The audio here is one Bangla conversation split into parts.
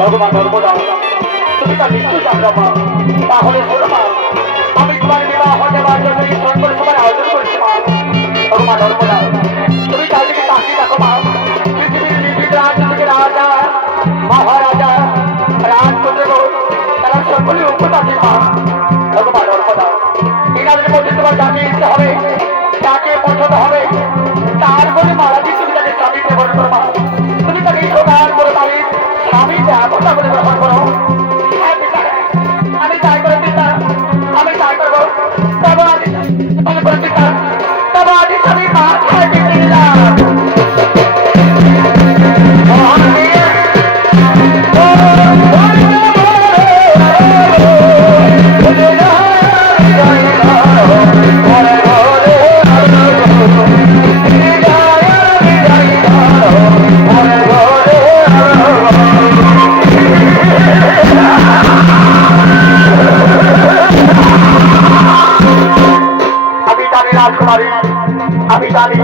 ভগবান নর্মদা তুমি তা নিশ্চয় জানো মা। তাহলে শোনো মা, আমি তোমার বিবাহ দেওয়ার জন্য এই সঙ্গর সবার আয়োজন করেছি মা। ভগবান নর্মদা তুমি চারিদিকে তাকিয়ে দেখো মা, পৃথিবীর বিভিন্ন রাজ্য থেকে রাজা মহারাজা রাজপুত্রগণ তারা সকলে উপস্থিত মা। ভগবান নর্মদা এনাদের মধ্যে তোমার যাকে ইচ্ছে হবে তাকে পছন্দ হবে, তারপরে মহারাজি তুমি তাকে স্বামীতে বরণ করো মা। তুমি তাকে সোনার করে পাবি স্বামী দেবতা বলে গ্রহণ করো। আমি তাই করে পিতা, আমি তাই করবো। তবে আজ পিতা, তবে আজ স্বামী মা রাজকুমারী আমি জানি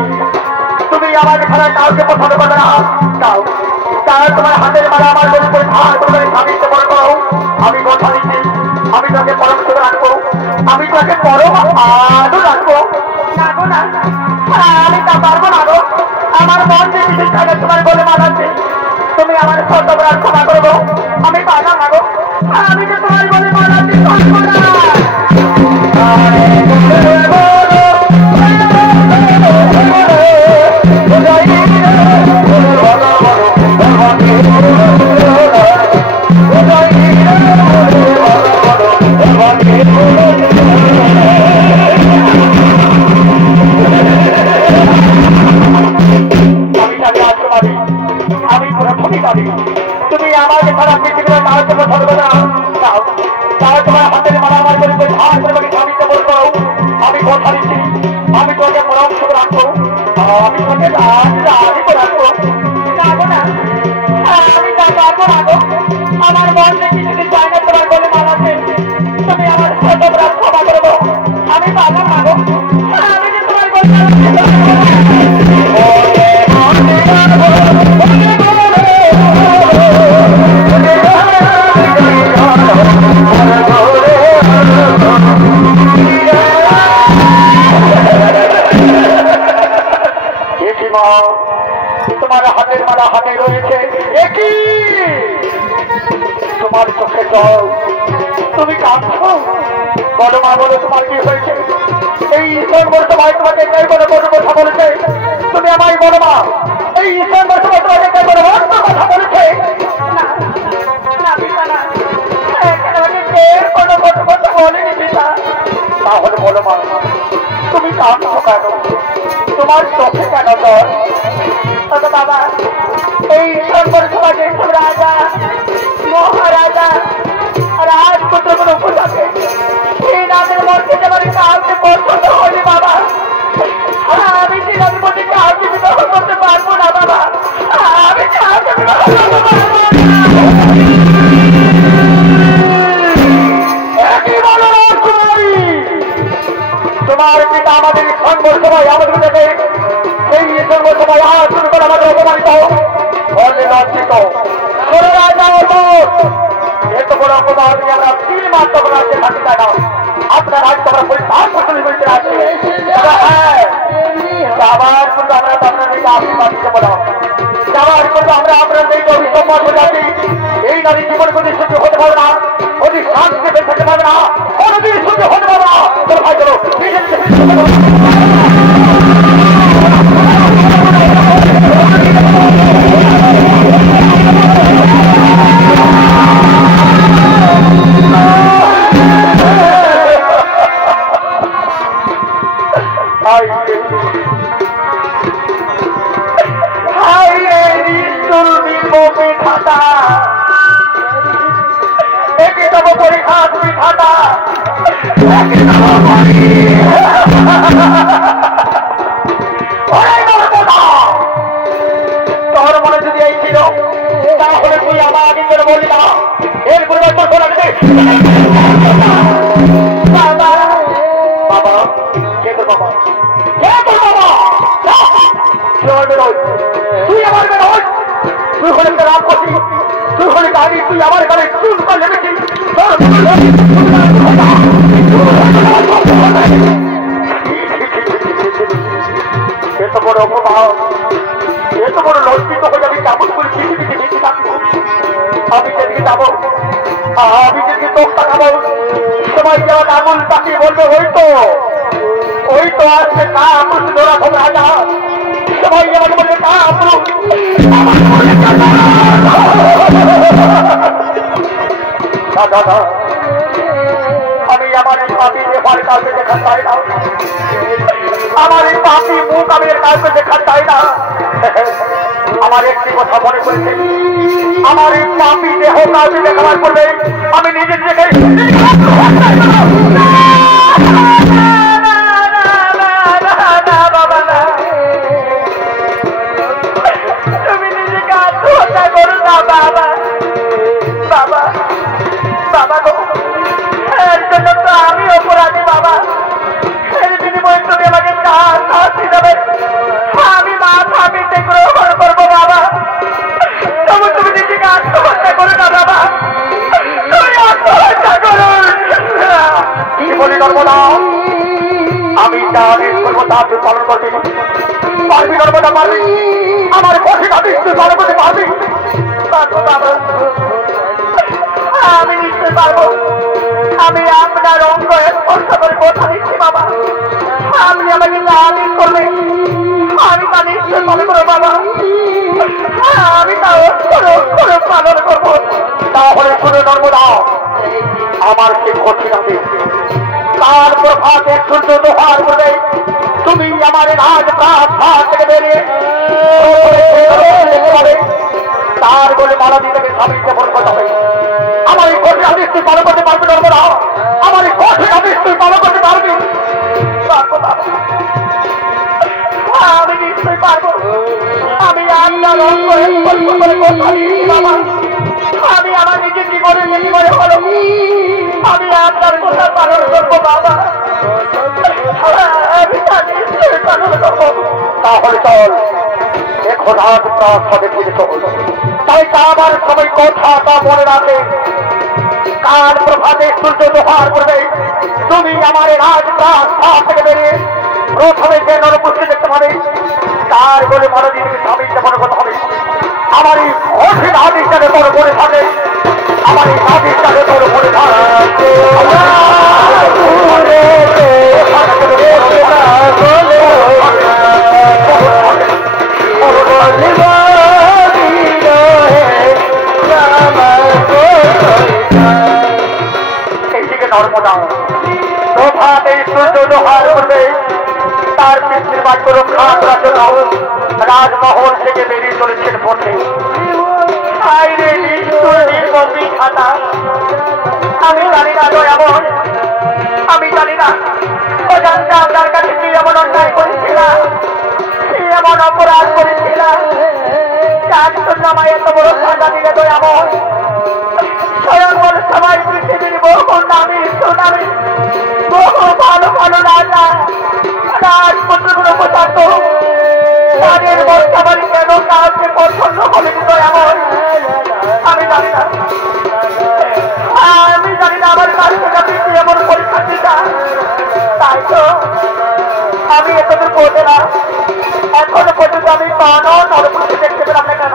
তুমি আমাকে ছাড়া কাউকে পছন্দ করবে না কারণ তোমার হাতের মারা আমার বলে ধার করে স্বামীকে বড় করো আমি কথা দিচ্ছি আমি তোকে পরম সুখ রাখবো আমি তোকে পরম আদর রাখবো না আমি তা পারবো না গো আমার মন যে বিশেষ থাকে তোমার বলে মানাচ্ছে তুমি আমার ছোট বড় ক্ষমা করবো আমি পারলাম না গো আমি যে তোমার বলে মানাচ্ছি পারবো না তুমি আমাকে খারাপ পৃথিবীর কাউকে পছন্দ করো না তাও তোমার হাতের মারা আমার বলে স্বামীকে বলবো আমি কথা দিচ্ছি আমি তোকে পরম সুখ রাখবো আমি তোকে রাখবো না আমি তা পারবো না গো আমার মন যে কিছুদিন চাই না তোমার বলে মানাতে তুমি আমার ছোট ক্ষমা করবো আমি পারলাম না গো আমি যে তোমার বলে তোমার হাতের মালা হাতে রয়েছে একই তোমার চোখে জল তুমি কাঁদছো বলো মা বলো তোমার কি হয়েছে এই ঈশ্বর বর্তমানে তোমাকে এটাই বলে বড় কথা বলেছে তুমি আমায় বলো মা এই ঈশ্বর বর্তমানে তোমাকে এটাই বলে বড় কথা বলেছে কোনো কথা বলেনি পিতা তাহলে বলো মা তুমি কাঁদছো কেন তোমার চোখে কেন জল বাবা এই সম্পর্ক সমাজের সব রাজা মহারাজা রাজপুত্রগুলো থাকে এই নামের মধ্যে যেমন কাউকে পছন্দ হয়নি বাবা আমি যে নামের মধ্যে কাউকে বিবাহ করতে পারবো না বাবা আমি কাউকে বিবাহ করতে পারবো তোমার পিতা আমাদের সংঘর্ষ সবাই আমাদের থেকে সেই সংঘর্ষ সবাই আর শুরু করে আমাদের অপমানিত বললে লজ্জিত এত বড় অপমান আমরা তিন মাস তখন আসতে থাকি তাই না আপনার আজ তোমরা পরিষ্কার ফসল বলতে আসছে যাবার কিন্তু আমরা আপনার দিকে আশীর্বাদ দিতে বলো যাবার কিন্তু আমরা আপনার দিকে অভিসম্মান হয়ে যাচ্ছি এই নারী জীবন প্রতি সুখী হতে পারবে না অতি শান্তিতে বেঁচে থাকতে পারবে না কোনোদিন সুখী হতে পারবে না তোর ভাই চলো তোর মনে যদি এই ছিল তাহলে তুই আমার আগে করে বললি না এর পরিবর্তন করা যাবে বাবা বাবা কে তোর বাবা কে তোর বাবা তুই আমার বেরোয় তুই হলে রাত করছি তুই হলে গাড়ি তুই আমার গাড়ি চুল করে লেগেছিস এত বড় অপমান এত বড় লজ্জিত হয়ে আমি কেমন করে পৃথিবীতে বেঁচে থাকবো আমি যেদিকে যাবো আমি যেদিকে চোখ তাকাবো সবাই যাওয়ার আঙুল তাকিয়ে বলবে ওই তো আসছে কা আমুল ধরা খবর রাজা সবাই আমাকে বলবে কা আমুল দাদা আমি আমার এই পাপি দেখার কাউকে দেখা চাই না আমার এই পাপি মুখ আমি কাউকে দেখা চাই না আমার একটি কথা মনে করেছে আমার এই পাপি দেহ কাউকে দেখাবার পড়বে আমি নিজে নিজেকে তুমি নিজেকে আত্মহত্যা করো না বাবা বাবা বাবা গো এর জন্য তো আমি অপরাধী বাবা এর বিনিময়ে তুমি আমাকে যা আদেশ করবো তা তুই পালন করবি। পারবি নর্মদা পারবি, আমার কঠিন আদেশ তুই পালন করতে পারবি। আমি নিশ্চয় পারবো। আমি আপনার অঙ্গ স্পর্শ করে কথা দিচ্ছি বাবা, আপনি আমাকে যা আদেশ করবেন আমি তা নিশ্চয় পালন করবো বাবা। আমি তা অক্ষরে পালন করবো। তাহলে শুনে নর্মদা, আমার সেই কঠিন আদেশ কাল প্রভাতে সূর্য দোহার করে তুমি আমার রাজপ্রাসাদ থেকে বেরিয়ে তার বলে মালাদি থেকে স্বামী যেমন কথা হবে। আমার এই কঠিন আদেশ তুই পালন করতে পারবি নর্মদা, আমার এই কঠিন আদেশ তুই পালন করতে পারবি। আমি নিশ্চয় পারবো। আমি আপনার অঙ্গ স্পর্শ করে কথা দিচ্ছি বাবা। আমি আমার নিজে কি করে হলো আমি আপনার কথা পালন করবো বাবা। আমি তা নিশ্চয় পালন করবো। তাহলে চল এখন রাজপ্রাসাদে ফিরে চল। তাই আমার সবাই কথাটা মনে রাখে, কাল প্রভাতে সূর্য দোহার করবে তুমি আমার রাজপ্রাসাদ থেকে বেরিয়ে প্রথমে যে নরপুষ্টি দেখতে পাবে তার বলে মানবীর স্বামী যেমন কথা হবে। আমার এই কঠিন আদেশটাকে তোর মনে থাকে, আমার এই আদেশটাকে তোর মনে থাকে। এইদিকে নর্মদা প্রভাতে সূর্য দোহার করবে তার পিতৃ বাক্য রক্ষার জন্য রাজমহল থেকে বেরিয়ে চলেছেন পথে। আমি জানি না দয়াময়, আমি জানি না অজান্তে আপনার কাছে কি এমন অন্যায় করেছিলাম, কি এমন অপরাধ করেছিলাম যার জন্য আমায় এত বড় সাজা দিলে দয়াময়। স্বয়ং বড় সবাই পৃথিবীর বহু নামী সুনামী বহু ভালো ভালো রাজা রাজপুত্রগুলো বোঝাত তাদের বর্তমানে কেন কাউকে পছন্দ করে দয়াময়। আমি জানি না, আমি জানি না আমার কাছে আপনি এমন পরীক্ষা দিতা। তাই তো আমি এতদূর পৌঁছে না, এখনো পর্যন্ত আমি পানো নরপুরকে দেখতে পেলাম না কেন?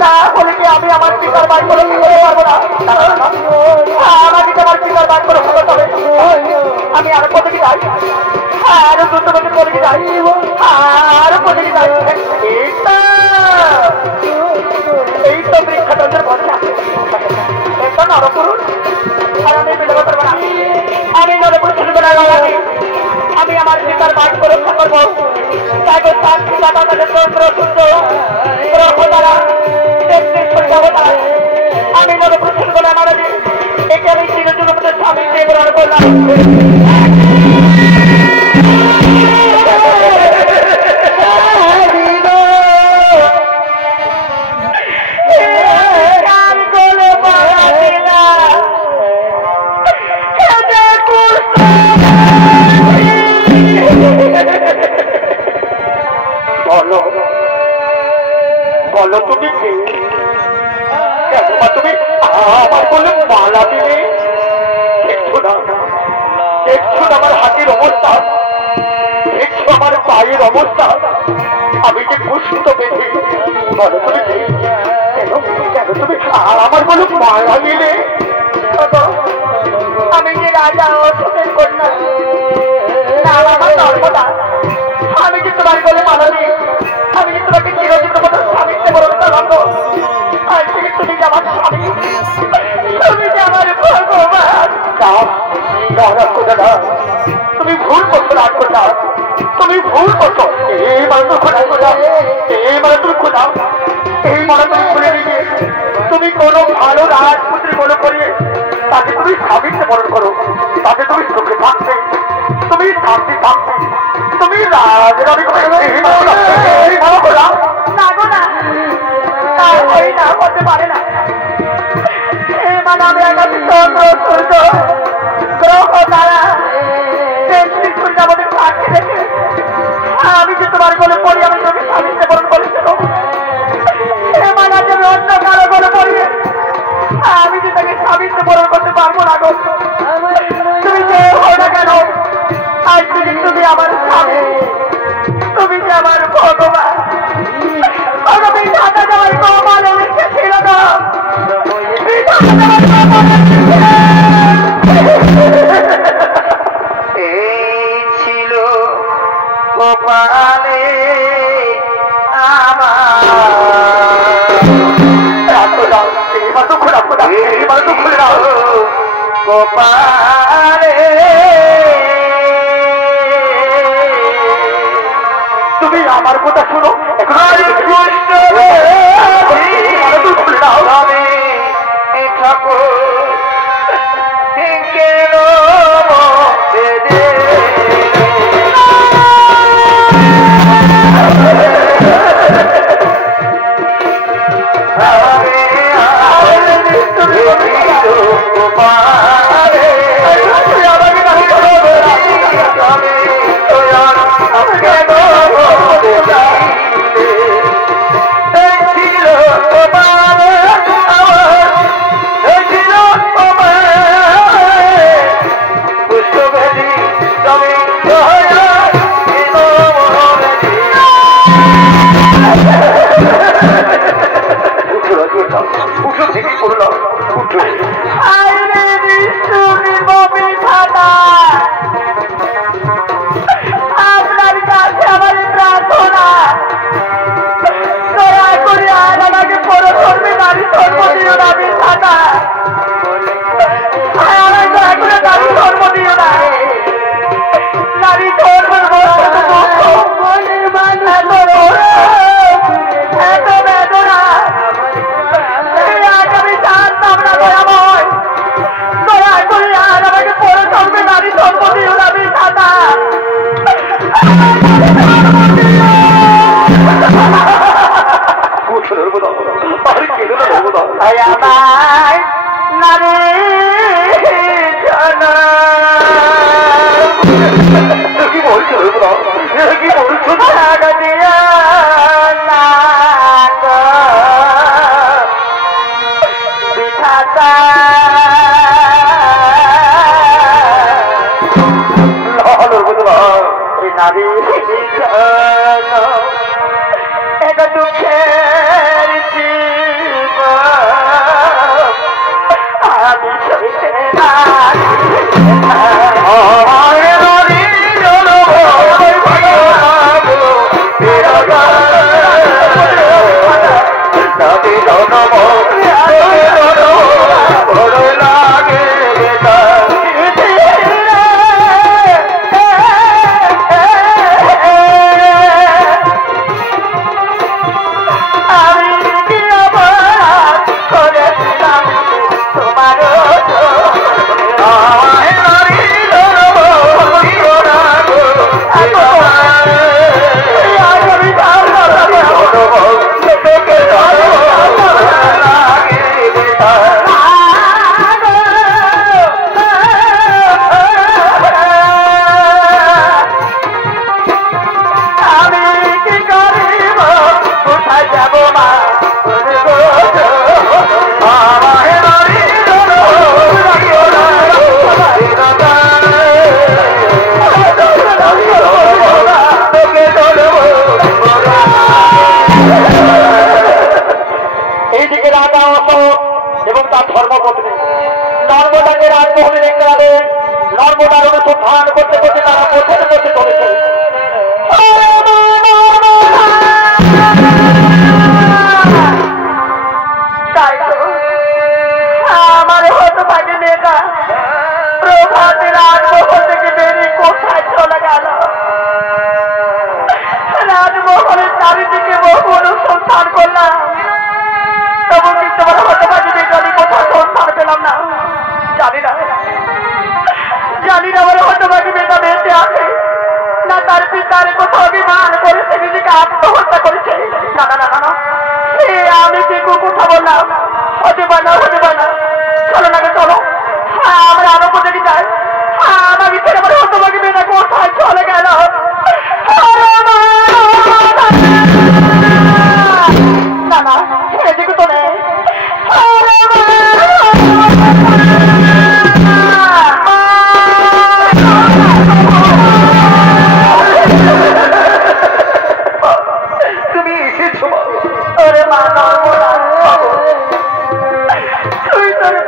তাহলে কি আমি আমার পিতার বাড়ি করে পারবো না? আমাকে আমার পিতার বাড়ি করে হতে হবে। আমি আরো পথে কি যাই, আরো দ্রুত পথে পড়ে কি যাই, আরো পথে কি যাই। এই তো বৃক্ষতন্ত্রের বসে আছে এটা নরপুরুষ, আর আমি বিলম্ব করবো না। আমি নরপুর শুরু করে আমি আমার পিতার বাড়ি করে রক্ষা করবো। তাকে তার পিতা তাদের চন্দ্র সূর্য গ্রহ দ্বারা আমি নরপুর শুরু করে আমার একে আমি চিরযুগের মধ্যে স্বামী দিয়ে গ্রহণ করলাম। বলো বলো তুমি কে? তুমি আমার বলে মালা দিলে? দেখছো না, দেখছো না আমার হাতের অবস্থা, দেখছো আমার পায়ের অবস্থা, আমি যে কুষ্ঠ বেঁধে। বলো তুমি কে? কেন কেন তুমি আমার বলে মালা দিলে? আমি যে রাজা অশোকের কন্যা, নাম আমার নর্মদা। আমি যে তোমার বলে মালা দিই, আমি যে তোমাকে চিরযুগের মতো স্বামীতে বরণতা লাগবো। আজ থেকে তুমি যে আমার স্বামী, তুমি যে আমার ভগবান। তুমি ভুল করছো রাজ করছো, তুমি ভুল করছো। এই মানে তুমি খোঁজা খোঁজা, এই মানে তুমি খোঁজা, এই মানে তুমি খুলে দিবে। তুমি কোনো ভালো রাজপুত্রী মনে করিয়ে তাকে তুমি স্বামীতে বরণ করো, তাতে তুমি সুখে থাকবে, তুমি শান্তি থাকবে, তুমি রাজরানী মনে করলাম না গো না, তাই হয় না, হতে পারে না। মানে আমি একাধিক চন্দ্র সূর্য গ্রহ দ্বারা আমাদের সাক্ষী রেখে আমি যে তোমার গলে পড়ি, আমি তোকে স্বামীতে বরণ করেছিল। মানে আমি অন্য কারো গলে পড়িয়ে আমি যে তাকে স্বামীতে বরণ করতে পারবো না গো। তুমি যে হো না কেন, আজ যদি তুমি আমার কপালে আমার কপালে তুমি আমার কথা শোনো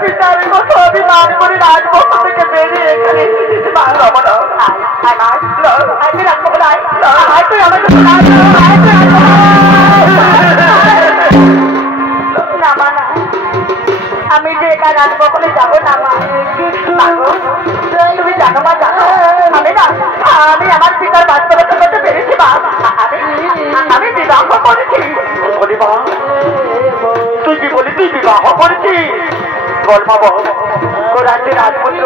পিতার কত অভিমান করে রাজবংশ থেকে বেরিয়ে এখানে এসেছিস মা। আমি যে একা রাজবো বলে যাবো না মা। তুমি জানো মা, জানো আমি আমার পিতার বাস্তবতা করতে পেরেছি মা। আমি বিবাহ করেছি। তুই কি বলি, তুই বিবাহ করেছিস? বল মা, বল রাজ্যের রাজপুত্র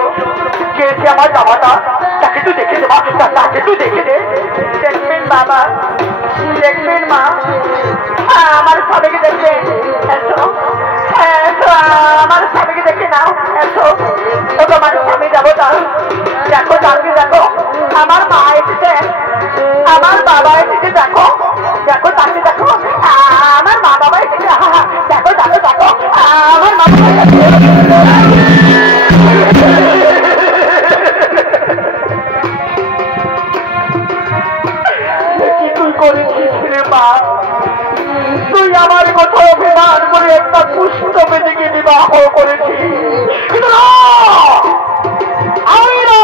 কে এসে আমার জামাটা, তাকে তুই দেখে দে মা, তাকে তুই দেখে দে। দেখবেন বাবা, দেখবেন মা, আমার স্বামীকে দেখবেন। এসো এসো, আমার স্বামীকে দেখে নাও। এসো, তো তোমার স্বামী যাবো না। দেখো তাকে দেখো, আমার মা এসেছে, আমার বাবা এসেছে। দেখো দেখো তাকে দেখো, আমার মা বাবা এসেছে। দেখো দেখো দেখো, আমার মা বাবা তুই করেছিস রে মা, তুই আমার কথা অভিমান করে একটা পুষ্ট মেয়েকে বিবাহ করেছিস। কিন্তু না, আমি না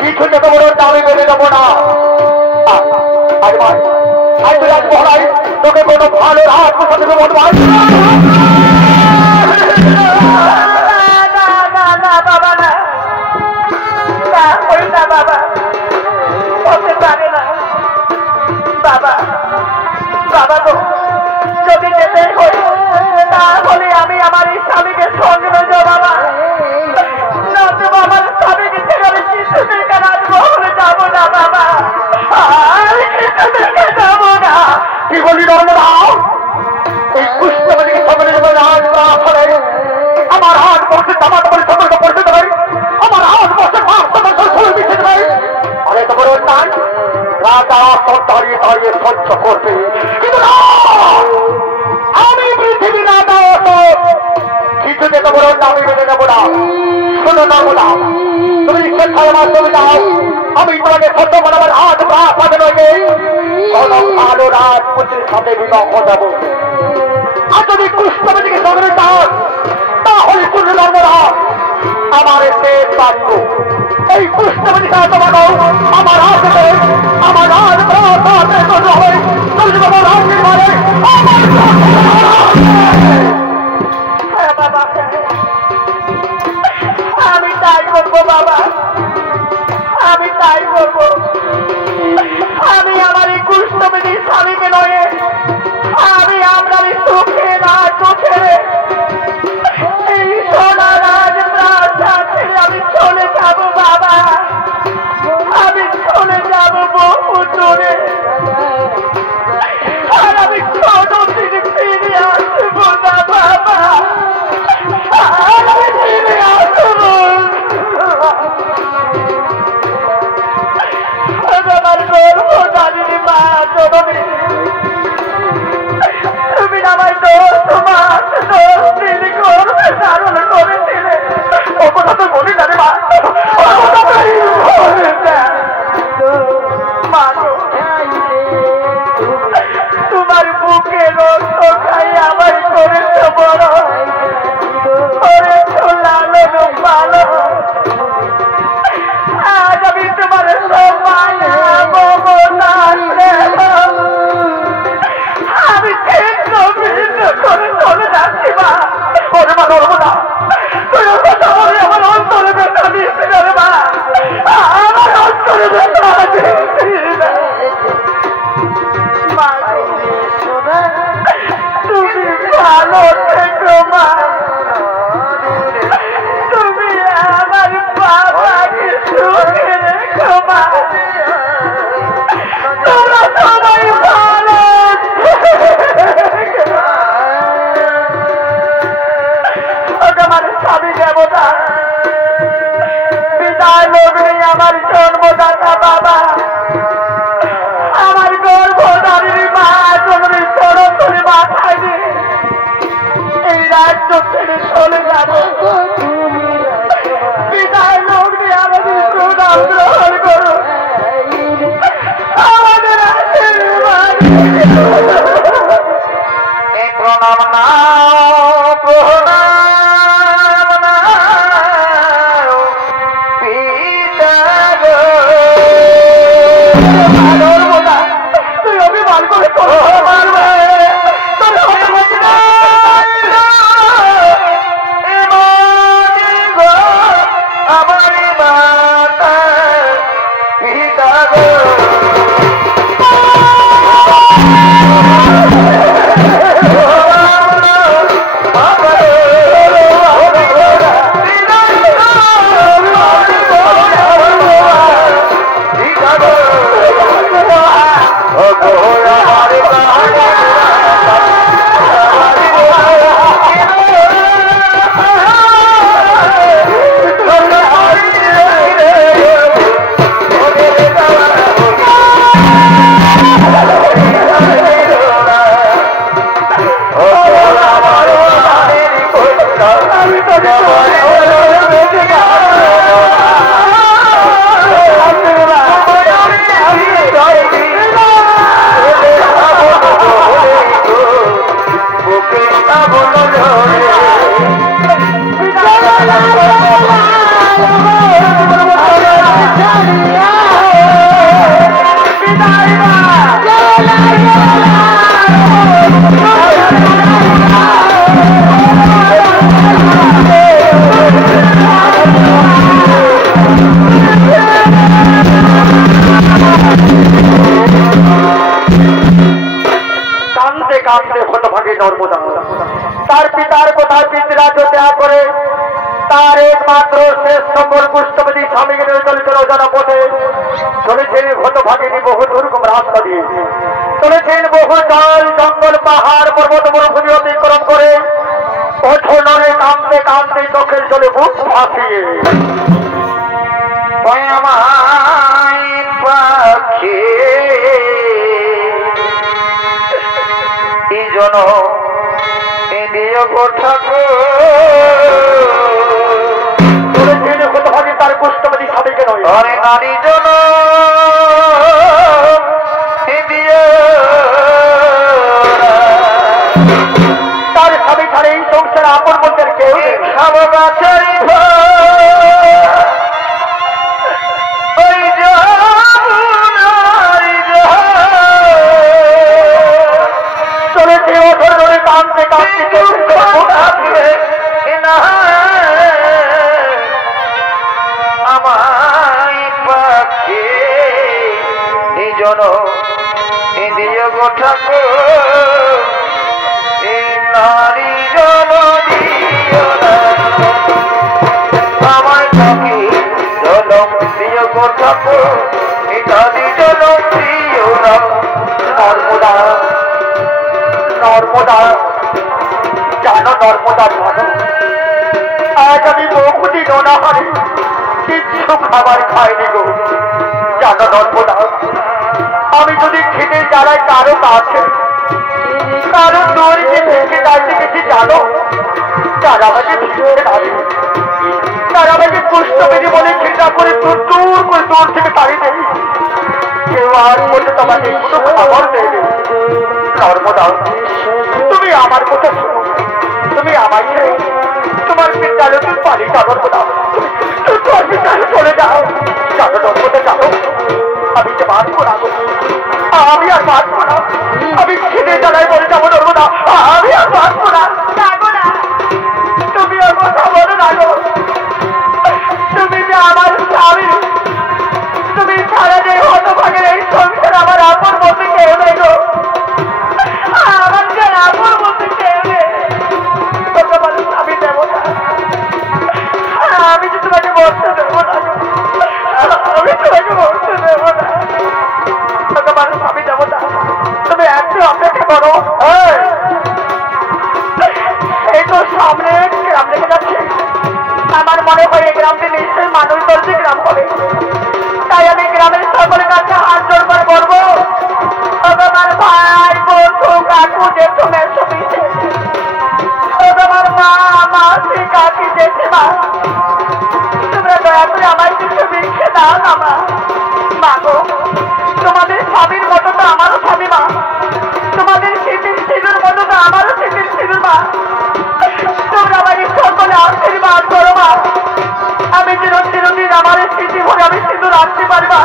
কিছু যেতে বড় আমি মেনে নেবো না। আজ মহারাজ তোকে কোনো ভালো হাত পোষাতে দেবো না। বাবা না, ওই না বাবা, হতে পারে না বাবা। বাবা তো যদি যেতে হয় তাহলে আমি আমার এই স্বামীকে সঙ্গে নেব বাবা। নতুবা আমার স্বামীকে ছেড়ে আমি কিছুতেই রাজমহলে যাবো না বাবা, কিছুতেই যাবো না। কি বলি নর্মদাও, এই পুষ্পবতীকে সঙ্গে নেবে রাজ করে আমার হাত বসে তামাক বলে সম্পর্ক করতে দেবে, আমার হাত বসে মাছ তোমার শরীর মিশে দেবে। আরে তো বড় নাই, রাজা সব দাঁড়িয়ে দাঁড়িয়ে সহ্য করবে। কিন্তু না, আমি পৃথিবী রাজা হতো কিছু যেতে বড় আমি মেনে নেবো না। শোনো নর্মদা, তুমি স্বেচ্ছায় মাধ্যমে যাও, আমি তোমাকে সত্য বানাবার হাত পা পাবে নইলে কোন ভালো রাজপুত্রের সাথে বিবাহ যাবো। আর যদি পুষ্পবতীকে সঙ্গে যাও তাহলে শুনে নর্মদা, আমার পেট বাক্য এই পুষ্পবতী সাথে তোমাকে আমার হাত দেবে, আমার হাত হবে বাবা। আমি তাই করবো বাবা, আমি তাই করবো। আমি আমার এই কুষ্ঠবেদী স্বামীকে নয়, আমি আপনার সুখে না চোখে এই সোনা রাজ প্রাসাদ ছেড়ে আমি চলে যাবো বাবা। আমি অজানা পথে চলেছেন হতভাগিনী বহু দুর্গম রাস্তা দিয়ে, চলেছেন বহু জল জঙ্গল পাহাড় পর্বত মরুভূমি অতিক্রম করে কঠোরে কাঁদতে কাঁদতে চোখের জলে বুক ভাসিয়ে পাখি এই জন হতভাগী তার কুষ্ঠবতী স্বামীকে নয় অরে নারী জন তার স্বামী ছাড়া এই সংসারে আপন বলতে কেউ চলেছে অধরে কাঁদতে কাঁদতে আমায় পাখি এই জন দিয় গো ঠাকুর এই নারী জন আমায় পাখি জলম দিয় গো ঠাকুর এই নারী জলম দিয় নর্মদা নর্মদা জানো নর্মদা জানো আজ আমি বহুদিন অনাহারে কিচ্ছু খাবার খাইনি গো জানো নর্মদা আমি যদি খেতে যারাই কারো কাছে কারো দৌড়ে থেকে দাঁড়িয়ে গেছি জানো তারা আমাকে ভিড়ে দাঁড়িয়ে তারা আমাকে কুষ্ঠ বেরি বলে ঘৃণা করে দূর দূর করে দূর থেকে তাড়িয়ে দেয় কেউ আর বলতে তোমাকে কোনো খবর দেবে নর্মদা তুমি আমার কথা শোনো তুমি আমার তোমার বিদ্যালয় তুমি পারি যাবো না তুমি তোমার বিদ্যালয়ে চলে যাও জানো নর্মদা যাও আমি যে বাদ করাবো আমি আর বাঁচবো না আমি ছেড়ে জানাই বলে যাবো নর্মদা আমি আর বাঁচবো না যাবো না তুমি আর কথা বলো না গো তুমি যে আমার স্বামী তুমি ছাড়া যে হতভাগের এই সংসার আমার আপন বলতে কেউ নেই গো আমার যে আপন বলতে কেউ নেই তোমার স্বামী দেবো না আমি যে তোমাকে বলতে দেবো না আমি তোমাকে বলতে দেবো না তোমার স্বামী দেবো না তুমি একটু অপেক্ষা করো এই তো সামনে গ্রাম দেখে যাচ্ছে আমার মনে হয় এই গ্রামটি নিশ্চয়ই মানুষ দর্শী গ্রাম হবে তাই আমি গ্রামের সকলের কাছে হাত জোর করে বলবো তোমার ভাই বন্ধু কাকু জেঠু মেসো পিছে তোমার মা মাসি কাকি জেঠিমা তোমরা দয়া করে আমার কিছু ভিক্ষে দাও না মা গো তোমাদের স্বামীর মতো তো আমারও স্বামী মা তোমাদের স্মৃতির সিঁদুর মতো তো আমারও স্মৃতির সিঁদুর মা তোমরা আমাকে সকলে আশীর্বাদ করো মা আমি যেন চিরদিন আমার স্মৃতি ভরে আমি সিঁদুর আনতে পারবা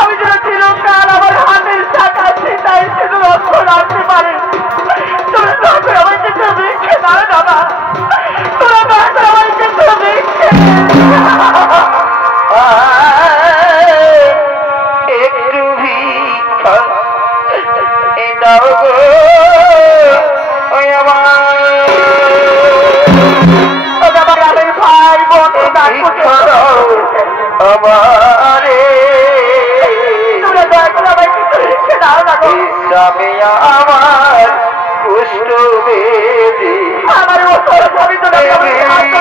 আমি যেন চিরকাল আমার হাতের চাকা সেটাই সিঁদুর অক্ষর আনতে পারি তোমরা দয়া করে আমার কিছু ভিক্ষে দাও না মা তোমরা দয়া করে আমার কিছু ভিক্ষে একটু ভিক্ষা দাও গো আমার ভাই বোন আমারে তোমরা দয়া করে আমায় কিছু ভিক্ষে দাও না গো স্বামী আমার কুষ্ঠ বেদি আমার ওপর স্বামী তোমরা দাও আমি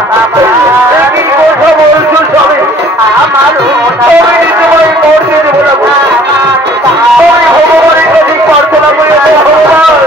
কি কথা বলছো স্বামী? আমার আমি তোমায় মরতে দেবো না। আমি ভগবানের কাছে প্রার্থনা করে ভগবান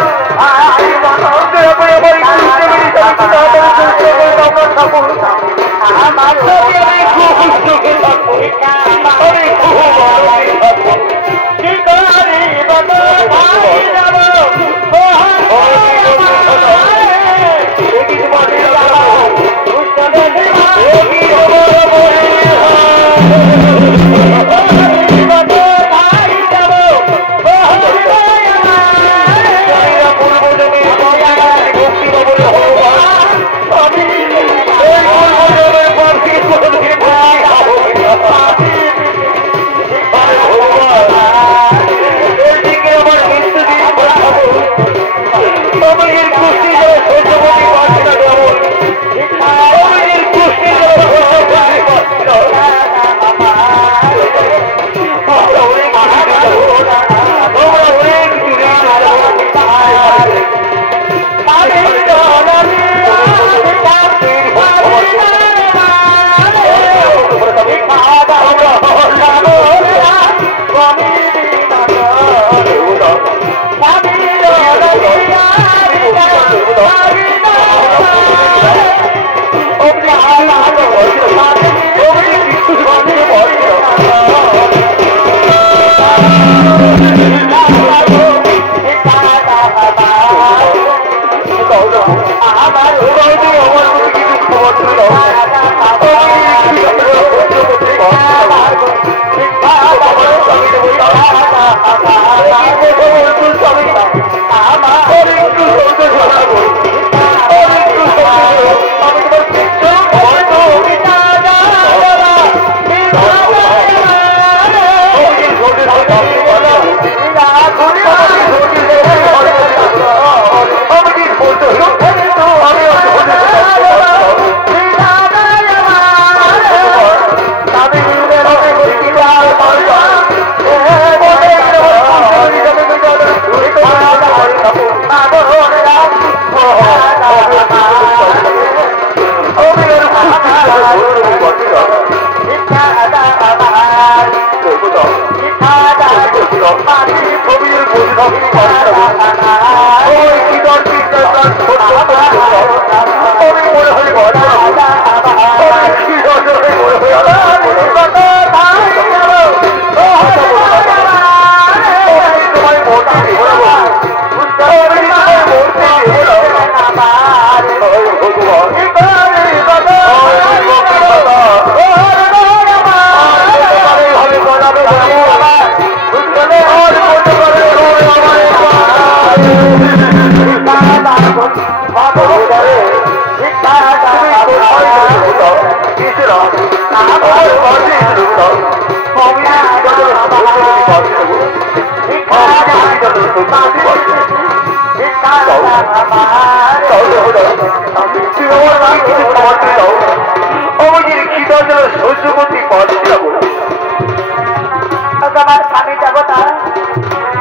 আমার স্বামী দেবতা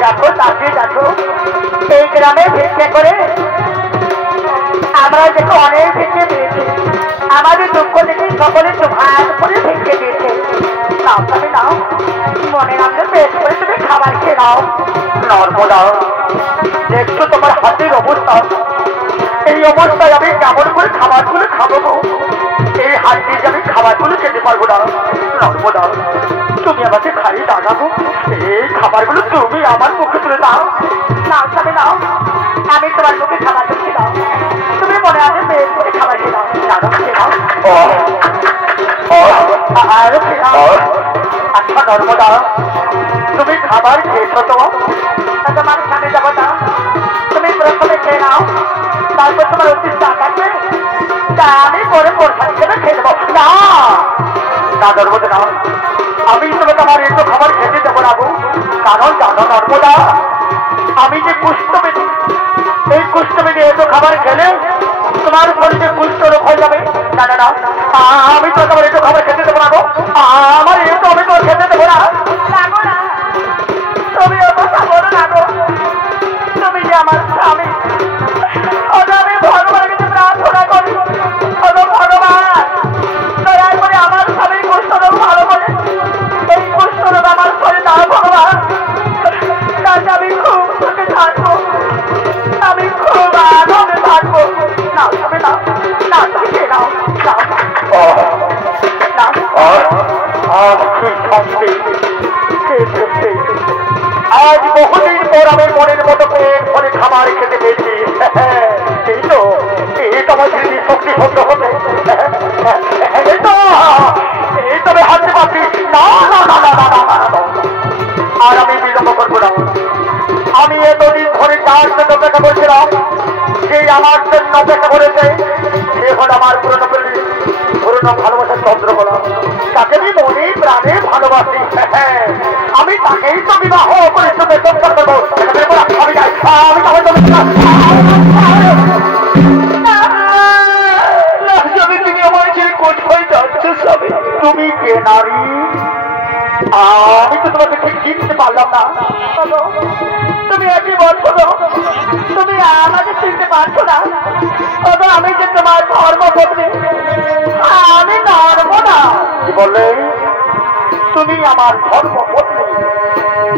দেখো তাকে দেখো এই গ্রামে ভিক্ষে করে আমরা দেখো অনেক ভিক্ষে পেয়েছি আমাদের দুঃখ দেখে সকলে ভাগ করে ভিক্ষে দিয়েছে নাও স্বামী নাও মনে রাখলে পেট করে তুমি খাবার খেয়ে নাও নর্মদা দেখছো তোমার হাতের অবস্থা এই অবস্থায় আমি কেমন করে খাবারগুলো খাবো এই হাত দিয়ে আমি খাবারগুলো খেতে পারবো না নর্মদা তুমি আমাকে খাইয়ে দাঁড়াবো এই খাবারগুলো তুমি আমার মুখে তুলে দাও নাও স্বামী নাও আমি তোমার মুখে খাবার দিচ্ছি দাও তুমি মনে আছে পেট করে খাবার খেয়ে দাও জানো খেয়ে দাও আরো খেয়ে দাও আচ্ছা নর্মদা তুমি খাবার খেয়েছো তো তোমার স্বামী যাবো না তুমি প্রথমে খেয়ে নাও তারপর তোমার অতিথ টাকাকে তা আমি পরে পরখান হিসেবে খেয়ে দেবো না না নর্মদা না আমি তোমাকে আমার এত খাবার খেতে দেবো না গো কারণ জানো নর্মদা আমি যে কুষ্ঠবেদী এই কুষ্ঠবেদী এত খাবার খেলে তোমার শরীরে কুষ্ঠ রোগ হয়ে যাবে না না না আমি তো তোমার এত খাবার খেতে দেবো না গো আমার এত আমি তো খেতে দেবো না তুমি অত খাবো না গো তুমি যে আমার স্বামী আমি ভগবানের কাছে প্রার্থনা করি ভগবান আজ বহুদিন পর আমি মনের মতো পেট ভরে খাবার খেতে পেয়েছি। এই তো আমার স্মৃতি শক্তি হতে হতে এই তবে হাতে পাচ্ছি না। আর আমি বিলম্ব করবো না। আমি এতদিন ধরে যার জন্য অপেক্ষা করছিলাম, সেই আমার জন্য অপেক্ষা করেছে, সে হল আমার পুরনো ভালোবাসার চন্দ্রকলা। তাকে আমি মনে প্রাণে ভালোবাসি। আমি তাকেই তো বিবাহ করে করবো। আমি যাই, আমি তুমি আমার যে কোথায় যাচ্ছ সবে? তুমি কে নারী? আমি তো তোমাকে ঠিক চিনতে পারলাম না। তুমি একই বলছো, তুমি আমাকে চিনতে পারছো না। তবে আমি যে তোমার ধর্মপত্নী, আমি নরবো না। কি বললে? তুমি আমার ধর্মপত্নী,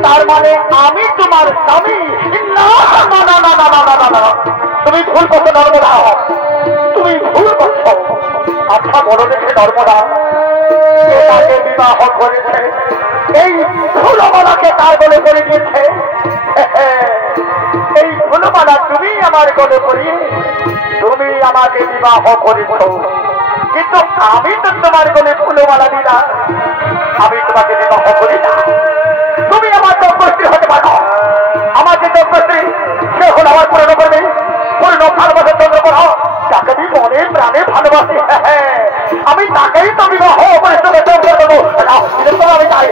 তার মানে আমি তোমার স্বামী? না না না না না না না না, তুমি ভুল করছো নর্মদা, তুমি ভুল করছো। আচ্ছা বলো দেখে নর্মদা, তাকে বিবাহ করেছে, এই ফুলমালাকে তার গলে পড়ে গিয়েছে। এই ফুলমালা তুমি আমার গলে পড়িয়ে তুমি আমাকে বিবাহ করেছ, কিন্তু আমি তো তোমার গলে ফুলমালা দিলাম, আমি তোমাকে বিবাহ করি না। তুমি আমার যোগ্যশ্রী হতে পারো। আমার যে যোগ্যশ্রী, সে হল আমার পুরনো কর্মী, পুরনো ভালোবাসার চন্দ্রকলা, যাকে আমি মনে প্রাণে ভালোবাসি। আমি তাকেই তো বিবাহ করে করবো। আমি চাই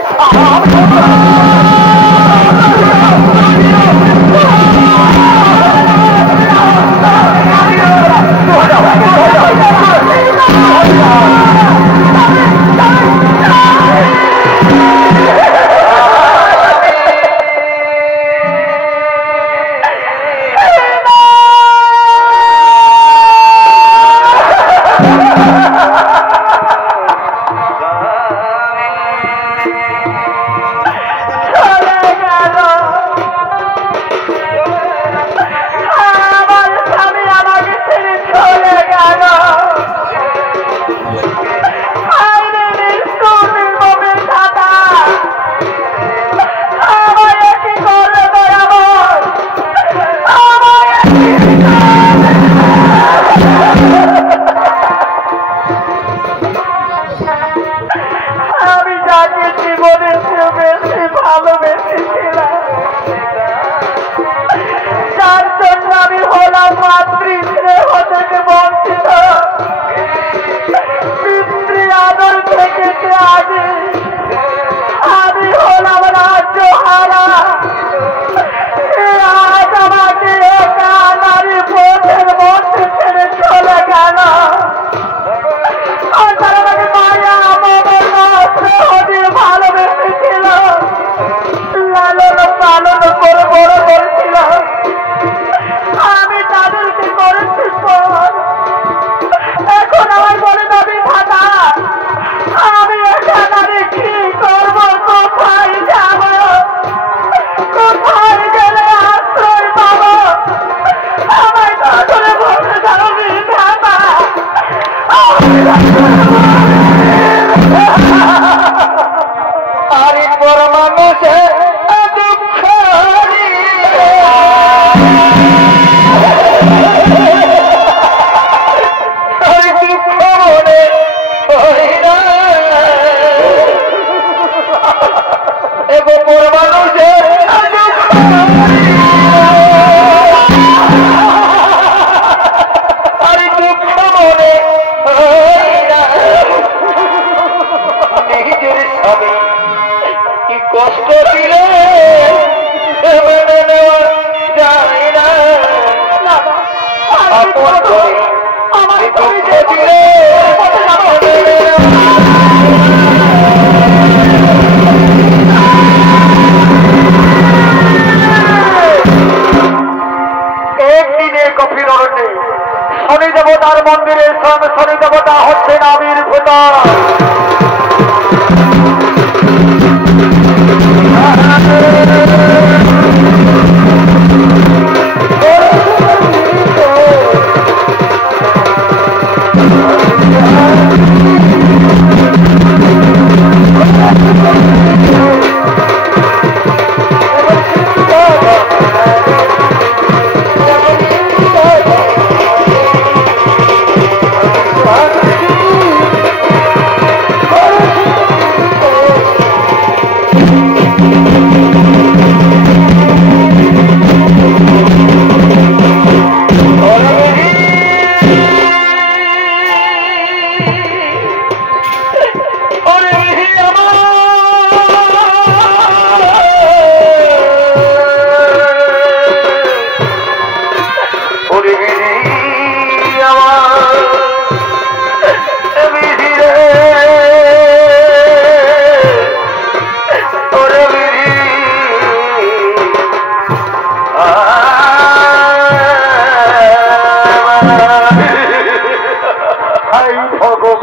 শনি দেবতার মন্দিরে শনি দেবতা হচ্ছেন আবির্ভূত।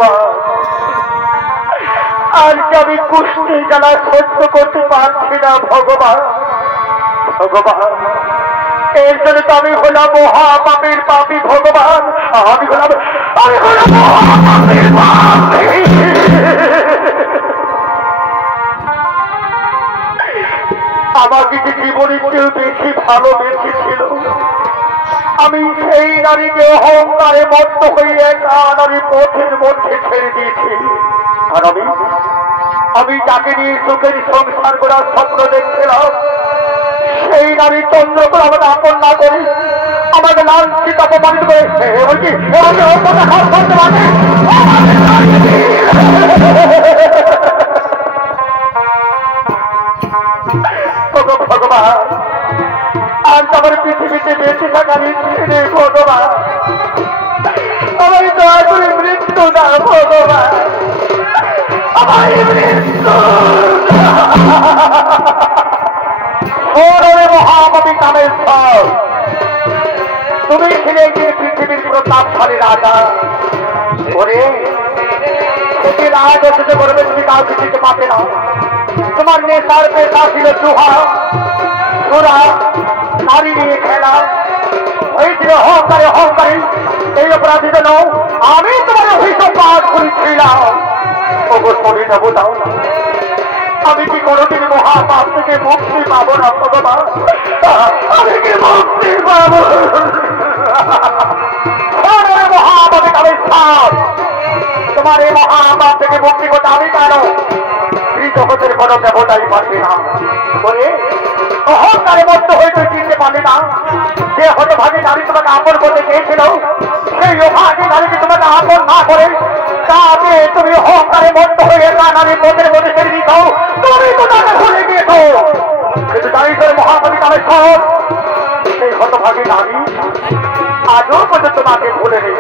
ভগবান, আজকে আমি কুষ্টি জ্বালা সহ্য করতে পারছি না ভগবান। ভগবান, এর জন্য তো আমি হলাম মহাপাপের পাপী ভগবান। আমি হলাম মহাপাপের পাপী। আমাকে যে জীবনের চেয়ে বেশি ভালোবেসেছিল, আমি সেই নারীকে অহংকারে মত্ত হয়ে একা নারী পথের মধ্যে ছেড়ে দিয়েছি। আর আমি যাকে নিয়ে সুখের সংসার করার স্বপ্ন দেখছিলাম, সেই নারী চন্দ্রকে আমাকে আপন না করি আমাকে লাঞ্ছিত অপমানিত করে ভগবান, আজ আমার পৃথিবীতে বেঁচে থাকা নিচ্ছে ভগবান। আমার দয়া করে মৃত্যু না ভগবান, আমার মৃত্যু। মহাপাপী কামেশ্বর, তুমি ছিলে পৃথিবীর প্রতাপশালী রাজা। ওরে সেটি রাজ এসেছে করবে, তুমি কাউকে দিতে পারবে না। তোমার নেশার পেশা ছিল জুহা, সুরা, নারী নিয়ে খেলা, হয়েছিল অহংকারে অহংকারী। এই অপরাধী যেন আমি তোমার অভিযোগ পাঠ করেছিলাম। অবশ্যই নেব দাও, আমি কি কোনোদিন মহাপাপ থেকে মুক্তি পাবো না ভগবান? আমি কি মুক্তি পাবো? মহাপাপে কামের সাপ, তোমার এই মহাপাপ থেকে মুক্তি করতে আমি কেন? শ্রী জগতের কোনো দেবতাই পারবে না। বলে অহংকারে মধ্য হয়ে তুই চিনতে পারবে না যে হতভাগী নারী তোমাকে আপন করতে চেয়েছিল, সেই অভাগী নারীকে তোমাকে আপন না করে তাকে তুমি অহংকারে মধ্য হয়ে নারী পথের মধ্যে ছেড়ে দিত। তুমি তো তাকে ভুলে গিয়েছ, কিন্তু জানি তোর মহাপাপী কামেশ্বর, সেই হতভাগী নারী আজও পর্যন্ত তাকে ভুলে নেই।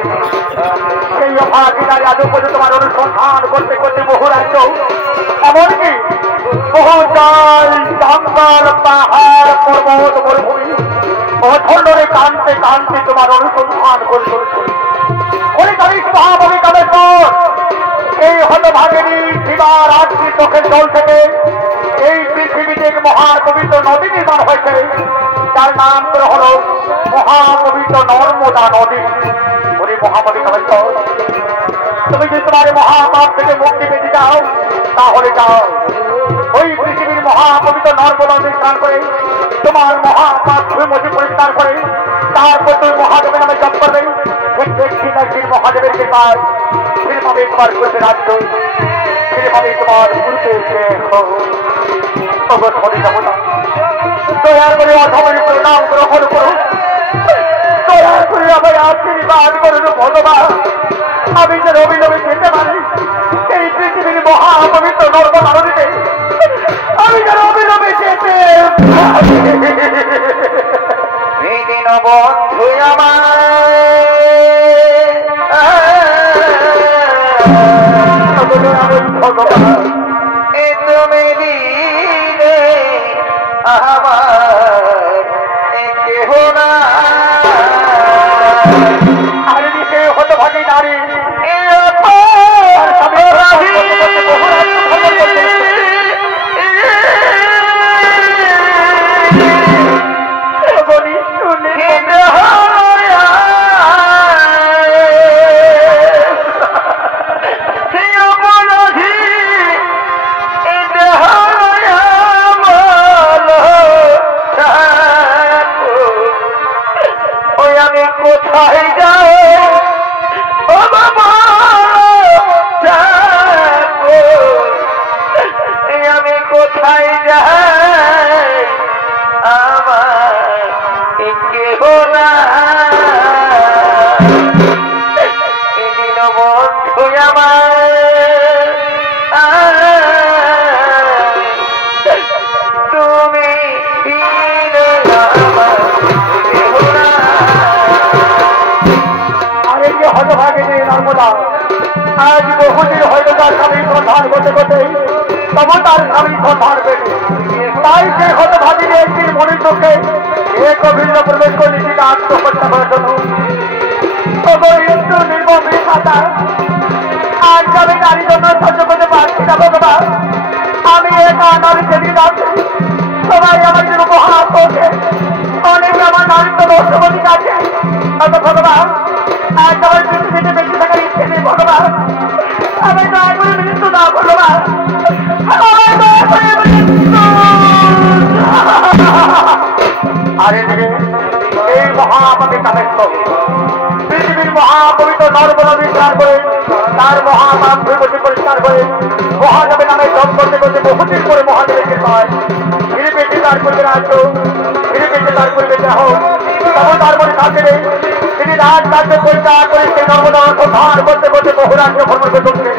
সেই অভাগী নারী আজও পর্যন্ত তোমার অনুসন্ধান করতে করতে বহু রাজ্য, এমনকি বহু জঙ্গল, পাহাড়, পর্বত, মরুভূমি অথন্ডরে কানতে কানতে তোমার অনুসন্ধান করে চলছে। ওই তারিখ মহাপাপী কামেশ্বর, এই হতভাগিনী দিবার রাত্রি চোখের জল থেকে এই পৃথিবীতে মহাপবিত্র নদী নির্মাণ হয়েছে, যার নাম করে হল মহাপবিত্র নর্মদা নদী। ওই মহাপাপী কামেশ্বর, তুমি যদি তোমার মহাপাপ থেকে মুক্তি পেতে যাও তাহলে যাও ওই পৃথিবীর মহাপবিত্র নর্মদা নদী স্নান করে তোমার মহাপাপ মধ্যে পরিষ্কার করে তারপর তুমি মহাদেবের নামে জপ করবে। একদিন মহাদেবের কৃপায় ফিরভাবে একবার করতে রাজ্য, ফিরভাবে তোমার পূর্বে দয়া করে অধমের প্রণাম গ্রহণ করো, দয়া করে আমার আশীর্বাদ করুন ভগবান। আমি যেন অবিলম্বে যেতে পারি এই পৃথিবীর মহাপবিত্র নর্মদা নদীতে, আমি যেন অবিলম্বে যেতে দিন বন্ধু ভগবান। এ তুমি দিলে আমার কেহ না, আর দিকে হতভাগী নারী কোথায় যাও ও বাবা, আমি কোথায় যাই আমার কেহ না। এদিন বন্ধু আমার তুমি হতভাগিনী নর্মদা আজ বহুদিন হয়তো তার স্বামী সন্ধান করতে করতে তবু তার স্বামী সন্ধান পেল। তাই সে হতভাগিনী একদিন মনের চোখে এক অভিন্ন প্রবেশ করে নিজেকে আত্মহত্যা করার জন্য নির্মম আমি নারী জন্য সহ্য করতে পারছি না ভগবান। আমি একা নারী সেদিন যাচ্ছি, সবাই আমার জন্য উপহার করছে, অনেক আমার নারী তো বর্ষবতী আছে। ভগবান একেবারে পৃথিবীতে বেঁচে থাকার ইচ্ছে নেই ভগবান। আমি দয়া করে মৃত্যু দাও ভগবান, আমার দয়া করে মৃত্যু। আরে দিকে এই মহাপাপী কামেশ্বর পৃথিবীর মহাপবিত্র নরবলা বিচার করে তার মহাপাপ বিভূতি পরিষ্কার করে মহাদেবের নামে জপ করতে করতে বহুদিন করে মহাদেবের কৃপায় ফিরে পেতে তার করবে রাজ্য, ফিরে পেতে তার করবে দেহ, তখন তার মনে থাকবে তিনি রাজ রাজ্য পরিত্যাগ করে সেই নর্মদা সন্ধান করতে করতে বহু রাজ্য ভ্রমণ করতে চলছিলেন।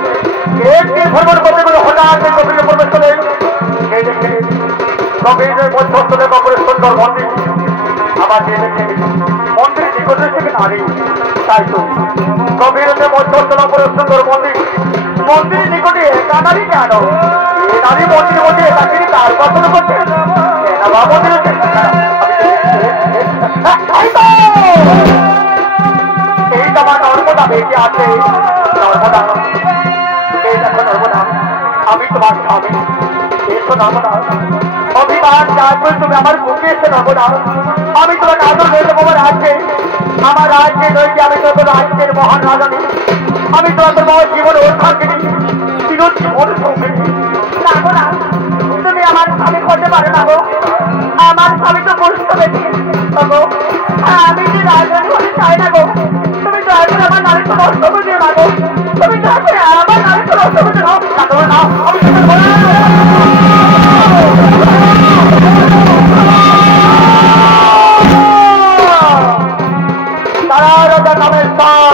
একটি ভ্রমণ করতে করতে হঠাৎ গভীরে প্রবেশ করলেন। এই দেখে গভীরের মধ্যস্থলে কবরের সুন্দর মন্দির। আবার যে দেখে মন্দিরের নিকটে থেকে নারী, তাই তো গভীরতে মধ্যস্থলে কবরের সুন্দর মন্দির, মন্দিরের নিকটে একা নারী কেন? এই নারী মন্দিরের মধ্যে একা তিনি তার পছন্দ করছেন মন্দির এই তোমার নর্মদা বেঁচে আছে। নর্মদা, এই দেখো নর্মদা, আমি তোমার স্বামী। এসো নর্মদা, অভিমান যার করে তুমি আমার বুকে এসে নর্মদা, আমি তোমাকে আদর হয়ে দেবো আমার রাজ্যে। আমার রাজ্যে রয়েছে আমি তো রাজ্যের মহান রাজানি, আমি তোমার তোমার জীবন উদ্ধারকারী, চিরজীবন সঙ্গিনী। না গো না, তুমি আমার স্বামী করতে পারো না গো, আমার স্বামী তো বুঝতে পেরেছি গো, আমি যে রাজধানী হতে চাই না গো। তুমি দয়া করে আমার নারী তো নষ্ট করে দিও না গো, তুমি দয়া করে আমার নারী তো নষ্ট করে দিও না। আমি তারা রাজা কামেশ্বর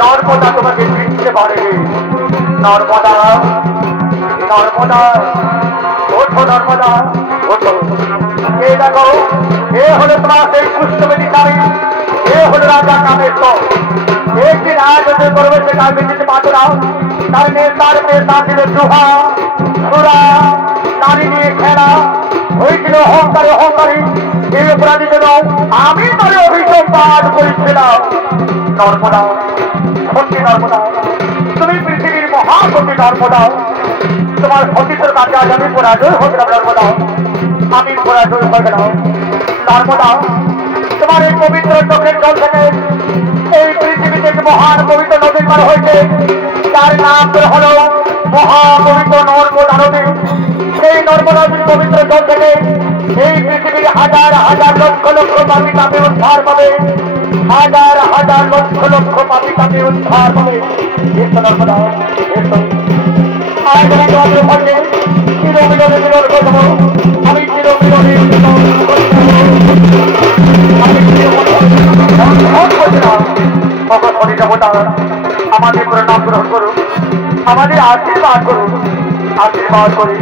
নর্মদা তোমাকে ফিরতে পারে। নর্মদা, নর্মদা, ওঠো নর্মদা, ওঠো। এই দেখো, এ হলো তোমার সেই পুষ্পবেদী নারী, এ হলো রাজা কামেশ্বর। একটি রাজা করবে সে কাজ বেঁচেছে মাতরা, তার মেয়ে তার ছিল জুহা সুরা, নারী নিয়ে খেলা হয়েছিল অহংকারে অহংকারী। এই অপরাধী জন্য আমি তার অভিযোগ পাঠ করেছিলাম। নর্মদা, সত্যি নর্মদা, তুমি পৃথিবীর মহাসতী নর্মদা, তোমার সতীশের কাছে আজ আমি পরাজয় হয়ে গেলাম। নর্মদা, আমি পরাজয় হয়ে গেলাম। নর্মদা, তোমার এই পবিত্র চোখের জল থেকে এই পৃথিবী থেকে মহান পবিত্র নদী পার হয়েছে, যার নাম হল মহাপবিত্র নর্মদা নদী। সেই নর্মদা নদীর পবিত্র জল থেকে এই পৃথিবীর হাজার হাজার লক্ষ লক্ষ পাপি তাপে উদ্ধার পাবে, হাজার হাজার লক্ষ লক্ষ পাপি তাপে উদ্ধার পাবে। এসো নর্মদা, এসো। আজ আমি তোমাদের মধ্যে চিরবিরোধী বিরোধ করব, আমি চিরবিরোধী আমাদের প্রণাম গ্রহণ করুন, আমাদের আশীর্বাদ করুন, আশীর্বাদ করি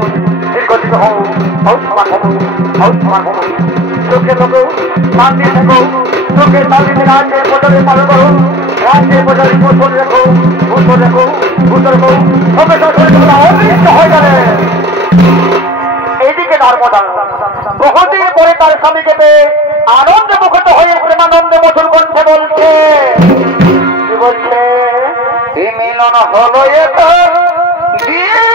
দীর্ঘদিন হোক, আউসমান হোক, আউসমান হোক। সুখে থাকো, শান্তি থাকো, সুখে শান্তিতে রাজ্যের প্রচারে পালন করো, রাজ্যের প্রচারে কুশল রেখো, কুশল রেখো, কুশল রেখো, অদৃশ্য হয়ে যাবে। এইদিকে নর্মদা বহুদিন পরে তার স্বামীকে পেয়ে আনন্দে মুখরিত হয়ে প্রেমানন্দে মধুর কণ্ঠে বলছে, কি বলছে? মিলন হলো এটা দিয়ে